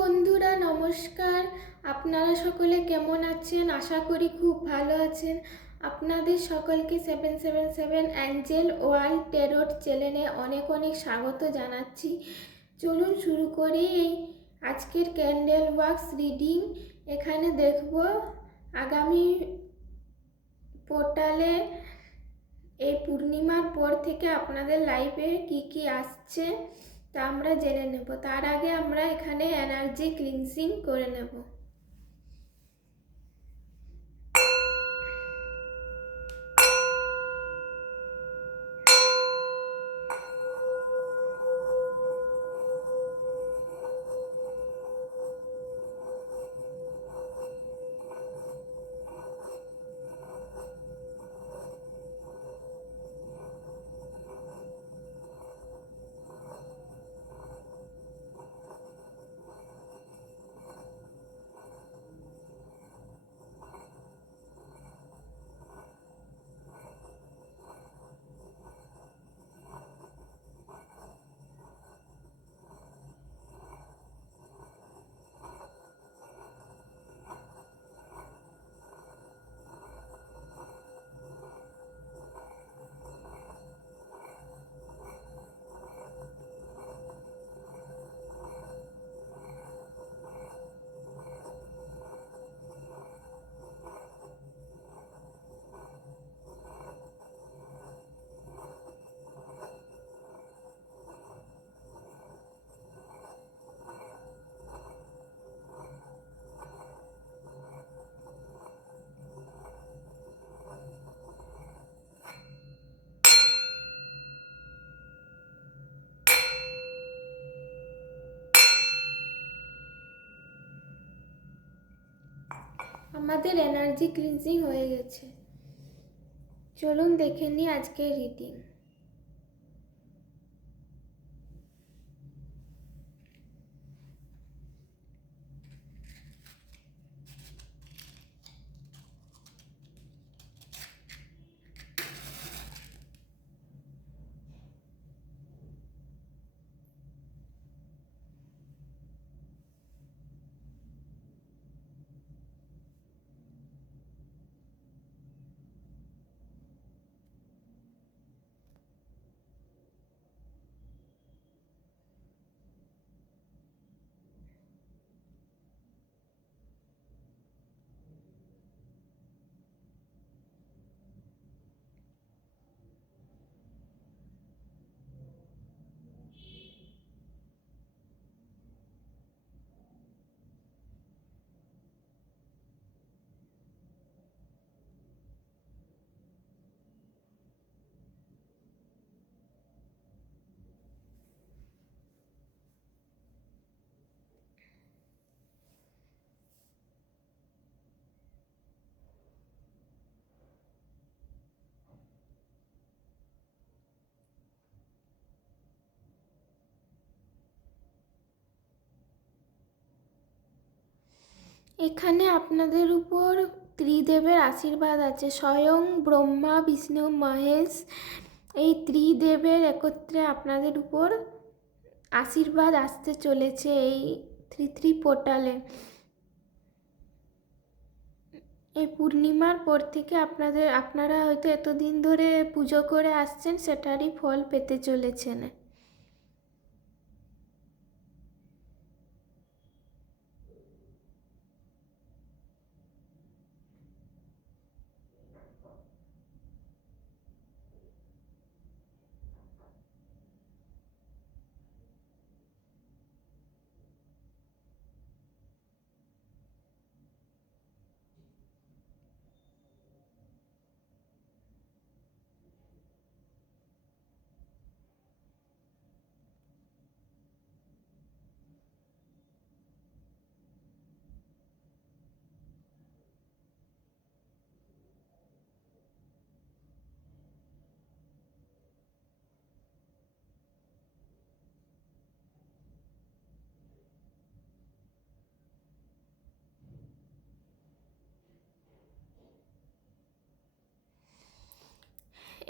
বন্ধুরা, নমস্কার। আপনারা সকলে কেমন আছেন? আশা করি খুব ভালো আছেন। আপনাদের সকলকে 777 অ্যাঞ্জেল ওয়ার্ল্ড ট্যারোট চ্যানেলে অনেক অনেক স্বাগত জানাচ্ছি। চলুন শুরু করি এই আজকের ক্যান্ডেল ওয়াক্স রিডিং। এখানে দেখব আগামী পোর্টালে এই পূর্ণিমার পর থেকে আপনাদের লাইফে কি কি আসছে তা আমরা জেনে নেব। তার আগে আমরা এখানে এনার্জি ক্লিনজিং করে নেব। আমাদের এনার্জি ক্লিনজিং হয়ে গেছে। চলুন দেখে নিই আজকের রিডিং। এখানে আপনাদের উপর ত্রিদেবের আশীর্বাদ আছে। স্বয়ং ব্রহ্মা, বিষ্ণু, মহেশ এই ত্রিদেবের একত্রে আপনাদের উপর আশীর্বাদ আসতে চলেছে এই থ্রি পোর্টালে। এই পূর্ণিমার পর থেকে আপনারা হয়তো এতদিন ধরে পুজো করে আসছেন, সেটারই ফল পেতে চলেছেন।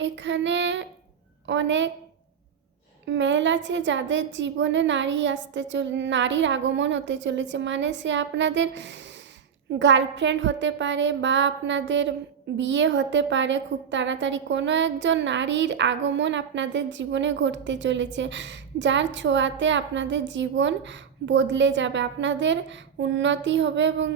এখানে অনেক মেল আছে যাদের জীবনে নারীর আগমন হতে চলেছে, মানে সে আপনাদের গার্লফ্রেন্ড হতে পারে বা আপনাদের বিয়ে হতে পারে। খুব তাড়াতাড়ি কোনো একজন নারীর আগমন আপনাদের জীবনে ঘটতে চলেছে, যার ছোঁয়াতে আপনাদের জীবন বদলে যাবে, আপনাদের উন্নতি হবে এবং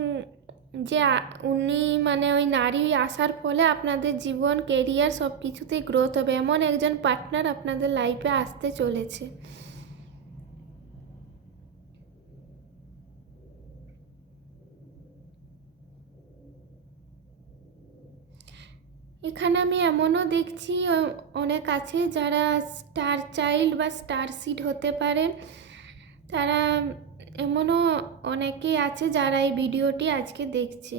উনি মানে ওই নারী আসার ফলে আপনাদের জীবন, কেরিয়ার সব কিছুতেই গ্রোথ হবে। এমন একজন পার্টনার আপনাদের লাইফে আসতে চলেছে। এখানে আমি এমনও দেখছি অনেক আছে যারা স্টার চাইল্ড বা স্টার সিড হতে পারে, তারা এমনও অনেকেই আছে যারা এই ভিডিওটি আজকে দেখছে।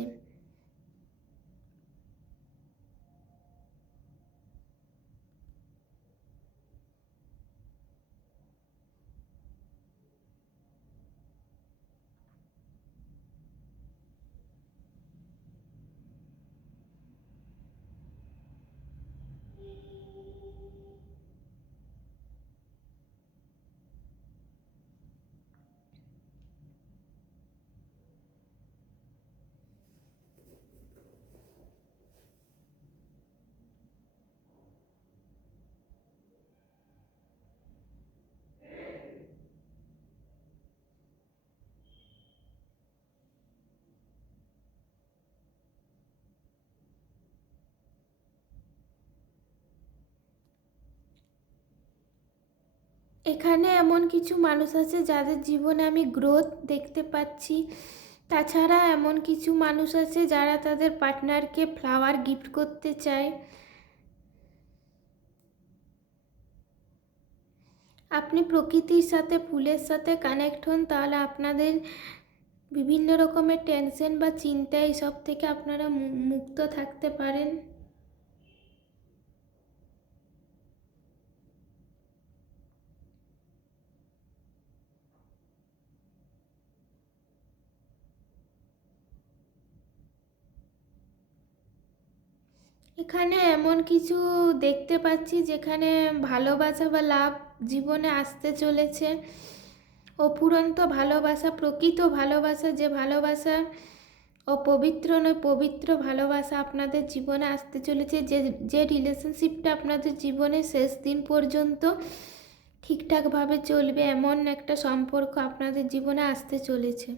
এখানে এমন কিছু মানুষ আছে যাদের জীবনে আমি গ্রোথ দেখতে পাচ্ছি। তাছাড়া এমন কিছু মানুষ আছে যারা তাদের পার্টনারকে ফ্লাওয়ার গিফট করতে চায়। আপনি প্রকৃতির সাথে, ফুলের সাথে কানেক্ট হন, তাহলে আপনাদের বিভিন্ন রকমের টেনশন বা চিন্তা এইসব থেকে আপনারা মুক্ত থাকতে পারেন। এখানে এমন কিছু দেখতে পাচ্ছি যেখানে ভালোবাসা বা লাভ জীবনে আসতে চলেছে। অফুরন্ত ভালোবাসা, প্রকৃত ভালোবাসা, যে ভালোবাসা অপবিত্র নয়, পবিত্র ভালোবাসা আপনাদের জীবনে আসতে চলেছে। যে রিলেশনশিপটা আপনাদের জীবনে শেষ দিন পর্যন্ত ঠিকঠাকভাবে চলবে, এমন একটা সম্পর্ক আপনাদের জীবনে আসতে চলেছে।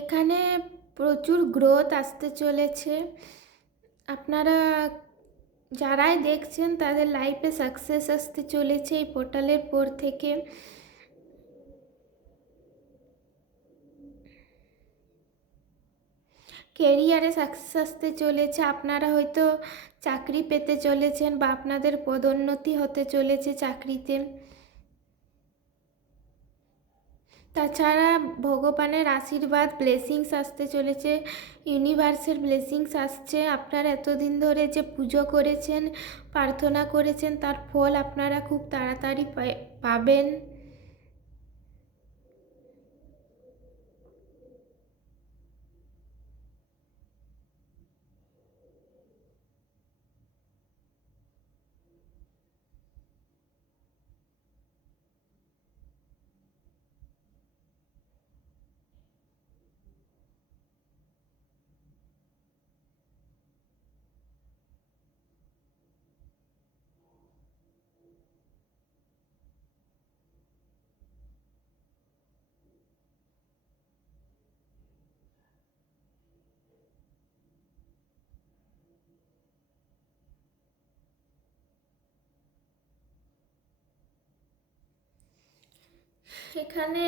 এখানে প্রচুর গ্রোথ আসতে চলেছে। আপনারা যারাই দেখছেন তাদের লাইফে সাকসেস আসতে চলেছে এই পোর্টালের পর থেকে। কেরিয়ারে সাকসেস আসতে চলেছে, আপনারা হয়তো চাকরি পেতে চলেছেন বা আপনাদের পদোন্নতি হতে চলেছে চাকরিতে। তাছাড়া ভগবানের আশীর্বাদ, ব্লেসিংস আসতে চলেছে, ইউনিভার্সের ব্লেসিংস আসছে। আপনারা এতদিন ধরে যে পুজো করেছেন, প্রার্থনা করেছেন, তার ফল আপনারা খুব তাড়াতাড়ি পাবেন। এখানে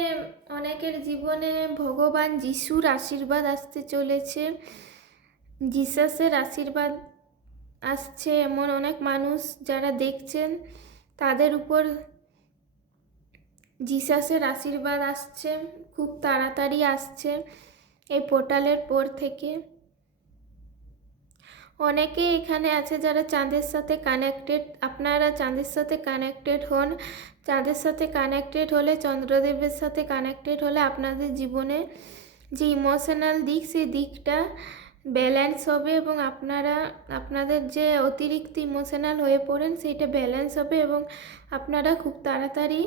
অনেকের জীবনে ভগবান যিশুর আশীর্বাদ আসতে চলেছে, জিসাসের আশীর্বাদ আসছে। এমন অনেক মানুষ যারা দেখছেন তাদের উপর জিসাসের আশীর্বাদ আসছে, খুব তাড়াতাড়ি আসছে এই পোর্টালের পর থেকে। অনেকে এখানে আছে যারা চাঁদের সাথে কানেক্টেড, আপনারা চাঁদের সাথে কানেক্টেড হন। চাঁদের সাথে কানেক্টেড হলে, চন্দ্রদেবের সাথে কানেক্টেড হলে আপনাদের জীবনে যে ইমোশনাল দিক, সেই দিকটা ব্যালেন্স হবে এবং আপনাদের যে অতিরিক্ত ইমোশনাল হয়ে পড়েন সেইটা ব্যালেন্স হবে এবং আপনারা খুব তাড়াতাড়ি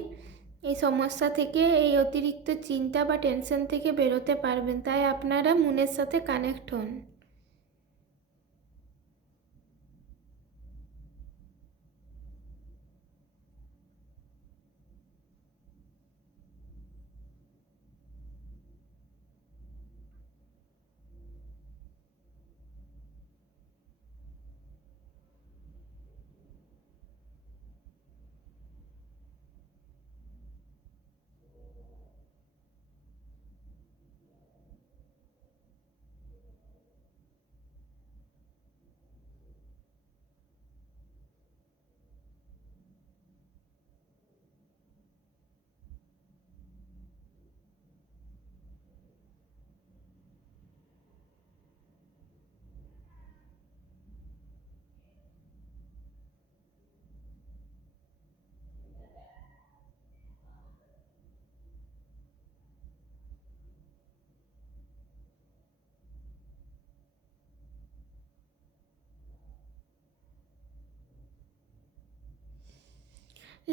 এই সমস্যা থেকে, এই অতিরিক্ত চিন্তা বা টেনশন থেকে বেরোতে পারবেন। তাই আপনারা মুনের সাথে কানেক্ট হন।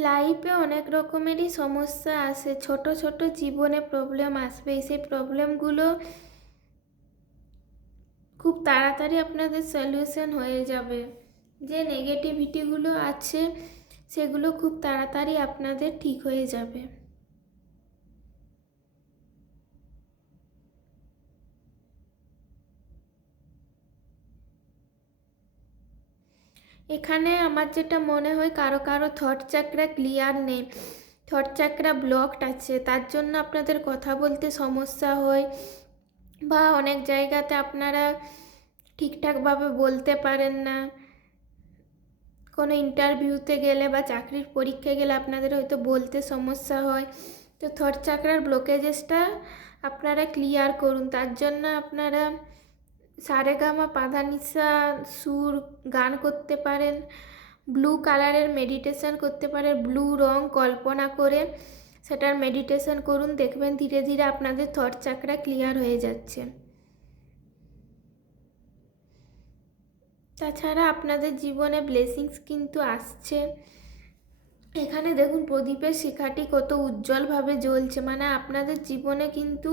লাইফে অনেক রকমেরই সমস্যা আসে, ছোট ছোট জীবনে প্রবলেম আসবে। সেই প্রবলেমগুলো খুব তাড়াতাড়ি আপনাদের সলিউশন হয়ে যাবে। যে নেগেটিভিটিগুলো আছে সেগুলো খুব তাড়াতাড়ি আপনাদের ঠিক হয়ে যাবে। এখানে আমার যেটা মনে হয়, কারো কারো থট চাকরা ক্লিয়ার নেই, থট চাকরা ব্লকড আছে, তার জন্য আপনাদের কথা বলতে সমস্যা হয়, বা অনেক জায়গাতে আপনারা ঠিকঠাকভাবে বলতে পারেন না। কোনো ইন্টারভিউতে গেলে বা চাকরির পরীক্ষায় গেলে আপনাদের হয়তো বলতে সমস্যা হয়। তো থট চাকরার ব্লকেজেসটা আপনারা ক্লিয়ার করুন। তার জন্য আপনারা সারেগামা পাধানিসা সুর গান করতে পারেন, ব্লু কালারের মেডিটেশন করতে পারেন, ব্লু রং কল্পনা করে সেটার মেডিটেশন করুন, দেখবেন ধীরে ধীরে আপনাদের থট চাকরা ক্লিয়ার হয়ে যাচ্ছে। তাছাড়া আপনাদের জীবনে ব্লেসিংস কিন্তু আসছে। এখানে দেখুন প্রদীপের শিখাটি কত উজ্জ্বলভাবে জ্বলছে, মানে আপনাদের জীবনে কিন্তু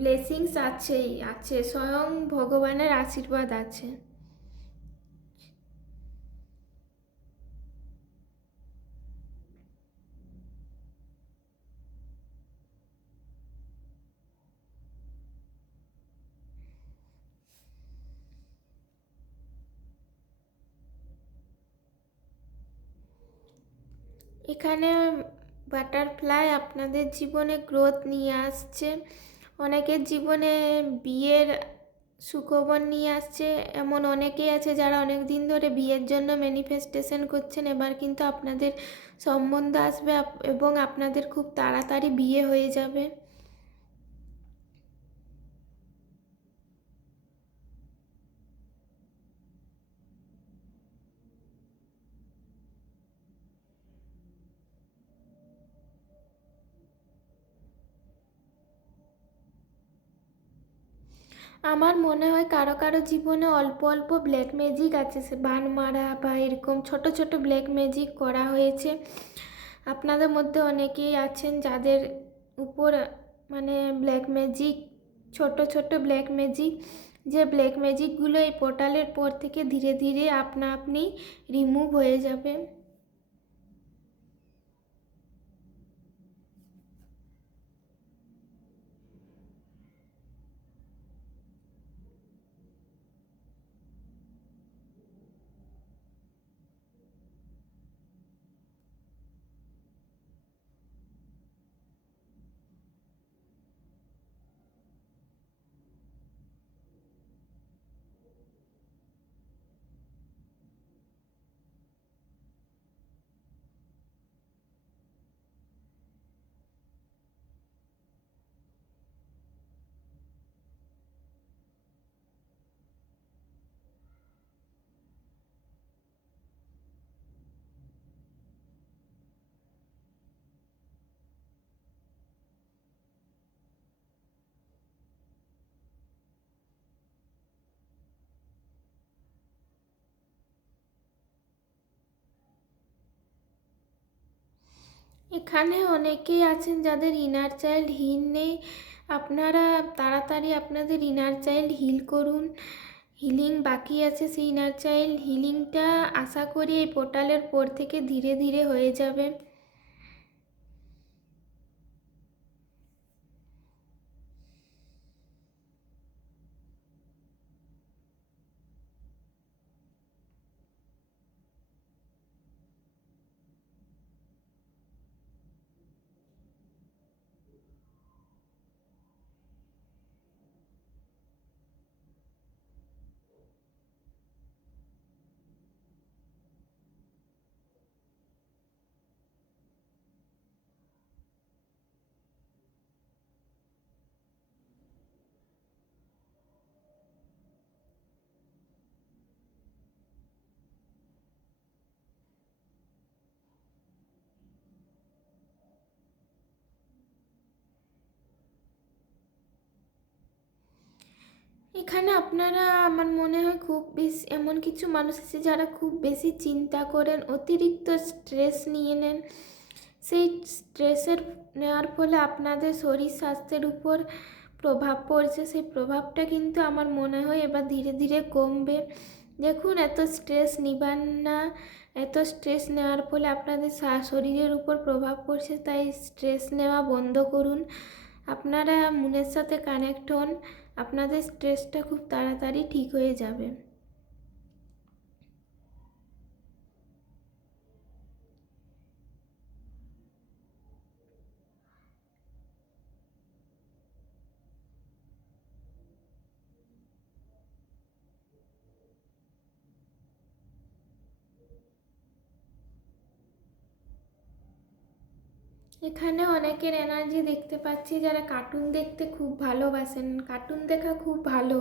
ব্লেসিংস আছেই আছে, স্বয়ং ভগবানের আশীর্বাদ আছে। এখানে বাটারফ্লাই আপনাদের জীবনে গ্রোথ নিয়ে আসছে, অনেকের জীবনে বিয়ের সুখবর নিয়ে আসছে। এমন অনেকেই আছে যারা অনেক দিন ধরে বিয়ের জন্য ম্যানিফেস্টেশন করছেন, এবার কিন্তু আপনাদের সম্বন্ধ আসবে এবং আপনাদের খুব তাড়াতাড়ি বিয়ে হয়ে যাবে। আমার মনে হয় কারো কারো জীবনে অল্প অল্প ব্ল্যাক ম্যাজিক আছে, সে বান মারা বা এরকম ছোট ছোট ব্ল্যাক ম্যাজিক করা হয়েছে। আপনাদের মধ্যে অনেকেই আছেন যাদের উপর মানে ব্ল্যাক ম্যাজিক, ছোট ছোট ব্ল্যাক ম্যাজিক, যে ব্ল্যাক ম্যাজিকগুলো এই পোর্টালের পর থেকে ধীরে ধীরে আপনা আপনি রিমুভ হয়ে যাবে। এখানে অনেকেই আছেন যাদের ইনার চাইল্ড হিল নেই। আপনারা তাড়াতাড়ি আপনাদের ইনার চাইল্ড হিল করুন। হিলিং বাকি আছে, সেই ইনার চাইল্ড হিলিংটা আশা করি এই পোর্টালের পর থেকে ধীরে ধীরে হয়ে যাবে। এখানে আপনারা, আমার মনে হয় খুব বেশি এমন কিছু মানুষ আছে যারা খুব বেশি চিন্তা করেন, অতিরিক্ত স্ট্রেস নিয়ে নেন। সেই স্ট্রেসের নেওয়ার ফলে আপনাদের শরীর স্বাস্থ্যের উপর প্রভাব পড়ছে। সেই প্রভাবটা কিন্তু আমার মনে হয় এবার ধীরে ধীরে কমবে। দেখুন, এত স্ট্রেস নিবান না। এত স্ট্রেস নেওয়ার ফলে আপনাদের শরীরের উপর প্রভাব পড়ছে, তাই স্ট্রেস নেওয়া বন্ধ করুন। আপনারা মনের সাথে কানেক্ট হন, আপনাদের স্ট্রেসটা খুব তাড়াতাড়ি ঠিক হয়ে যাবে। এখানে অনেকের এনার্জি দেখতে পাচ্ছি যারা কার্টুন দেখতে খুব ভালোবাসেন। কার্টুন দেখা খুব ভালো,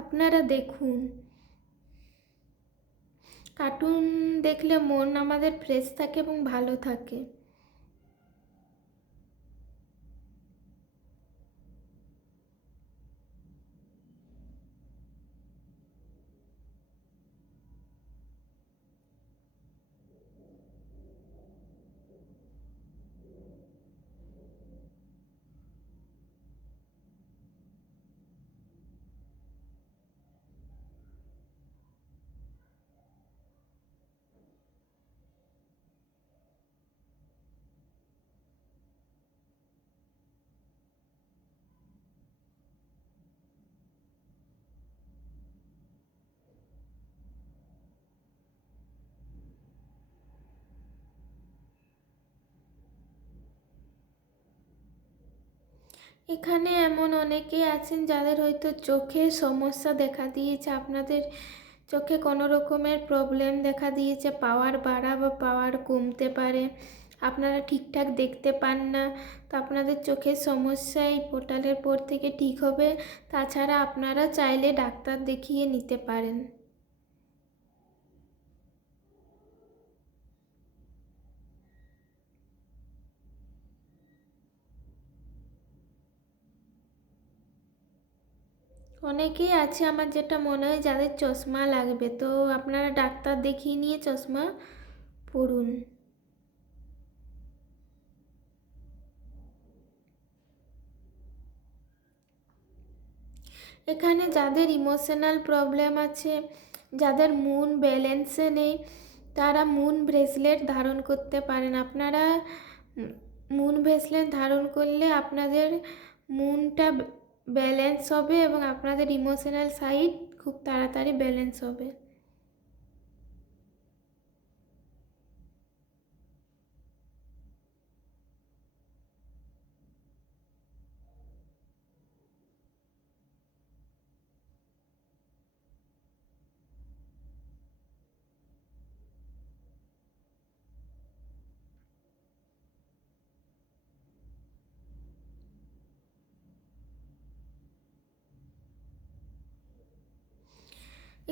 আপনারা দেখুন। কার্টুন দেখলে মন আমাদের ফ্রেশ থাকে এবং ভালো থাকে। এখানে এমন অনেকেই আছেন যাদের হয়তো চোখের সমস্যা দেখা দিয়েছে। আপনাদের চোখে কোনো রকমের প্রবলেম দেখা দিয়েছে, পাওয়ার বাড়া বা পাওয়ার কমতে পারে, আপনারা ঠিকঠাক দেখতে পান না। তো আপনাদের চোখের সমস্যা এই পোর্টালের পর থেকে ঠিক হবে। তাছাড়া আপনারা চাইলে ডাক্তার দেখিয়ে নিতে পারেন। অনেকেই আছে আমার যেটা মনে হয় যাদের চশমা লাগবে, তো আপনারা ডাক্তার দেখিয়ে নিয়ে চশমা পরুন। এখানে যাদের ইমোশনাল প্রবলেম আছে, যাদের মুন ব্যালেন্সে নেই, তারা মুন ব্রেসলেট ধারণ করতে পারেন। আপনারা মুন ব্রেসলেট ধারণ করলে আপনাদের মুনটা ব্যালেন্স হবে এবং আপনাদের ইমোশনাল সাইড খুব তাড়াতাড়ি ব্যালেন্স হবে।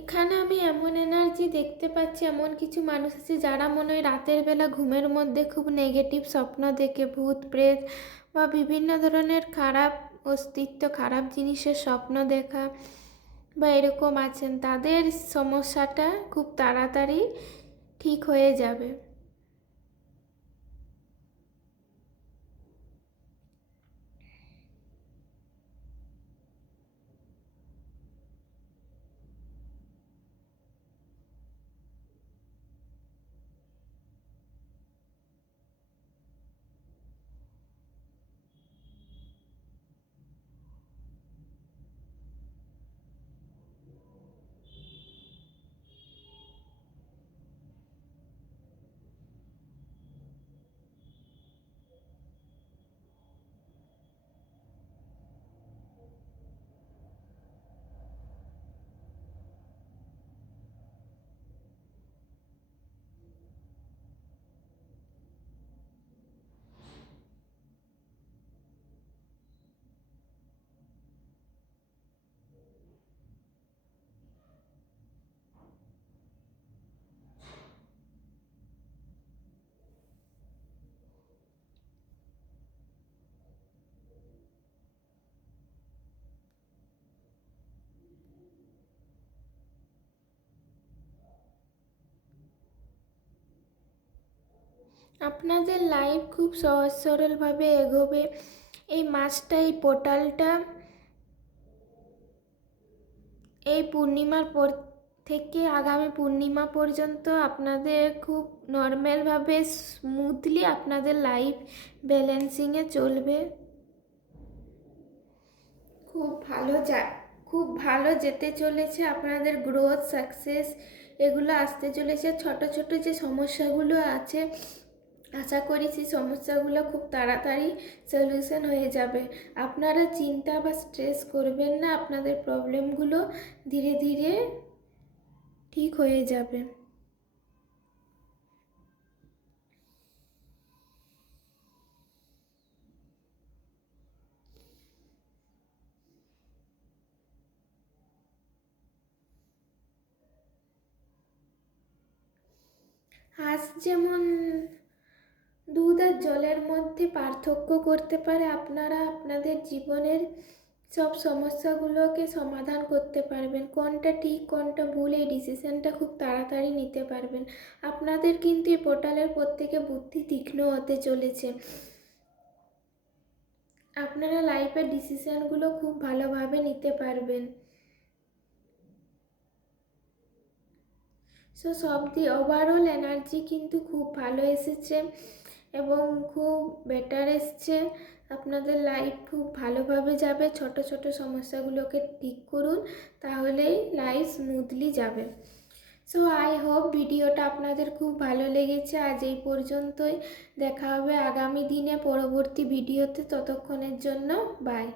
এখানে আমি এমন এনার্জি দেখতে পাচ্ছি, এমন কিছু মানুষ আছে যারা মনে হয় রাতের বেলা ঘুমের মধ্যে খুব নেগেটিভ স্বপ্ন দেখে, ভূত প্রেত বা বিভিন্ন ধরনের খারাপ অস্তিত্ব, খারাপ জিনিসের স্বপ্ন দেখা বা এরকম আছেন, তাদের সমস্যাটা খুব তাড়াতাড়ি ঠিক হয়ে যাবে। আপনাদের লাইফ খুব সহজ সরলভাবে এগোবে। এই মাসটা, এই পোর্টালটা এই পূর্ণিমার পর থেকে আগামী পূর্ণিমা পর্যন্ত আপনাদের খুব নর্মালভাবে স্মুথলি আপনাদের লাইফ ব্যালেন্সিংয়ে চলবে। খুব ভালো যেতে চলেছে আপনাদের গ্রোথ, সাকসেস এগুলো আসতে চলেছে। ছোট ছোট যে সমস্যাগুলো আছে, আশা করি সেই সমস্যাগুলো খুব তাড়াতাড়ি সলিউশন হয়ে যাবে। আপনারা চিন্তা বা স্ট্রেস করবেন না, আপনাদের প্রবলেমগুলো ধীরে ধীরে ঠিক হয়ে যাবে। হাঁস যেমন দুধ আর জলের মধ্যে পার্থক্য করতে পারে, আপনারা আপনাদের জীবনের সব সমস্যাগুলোকে সমাধান করতে পারবেন। কোনটা ঠিক কোনটা ভুল এই ডিসিশনটা খুব তাড়াতাড়ি নিতে পারবেন। আপনাদের কিন্তু এই পোর্টালের প্রত্যেকে বুদ্ধি তীক্ষ্ণ হতে চলেছে। আপনারা লাইফের ডিসিশনগুলো খুব ভালোভাবে নিতে পারবেন। সো সব দিয়ে ওভারঅল এনার্জি কিন্তু খুব ভালো এসেছে এবং খুব বেটার এসছে। আপনাদের লাইফ খুব ভালোভাবে যাবে। ছোট ছোট সমস্যাগুলোকে ঠিক করুন, তাহলেই লাইফ স্মুথলি যাবে। সো আই হোপ ভিডিওটা আপনাদের খুব ভালো লেগেছে। আজ এই পর্যন্তই। দেখা হবে আগামী দিনে পরবর্তী ভিডিওতে। ততক্ষণের জন্য বাই।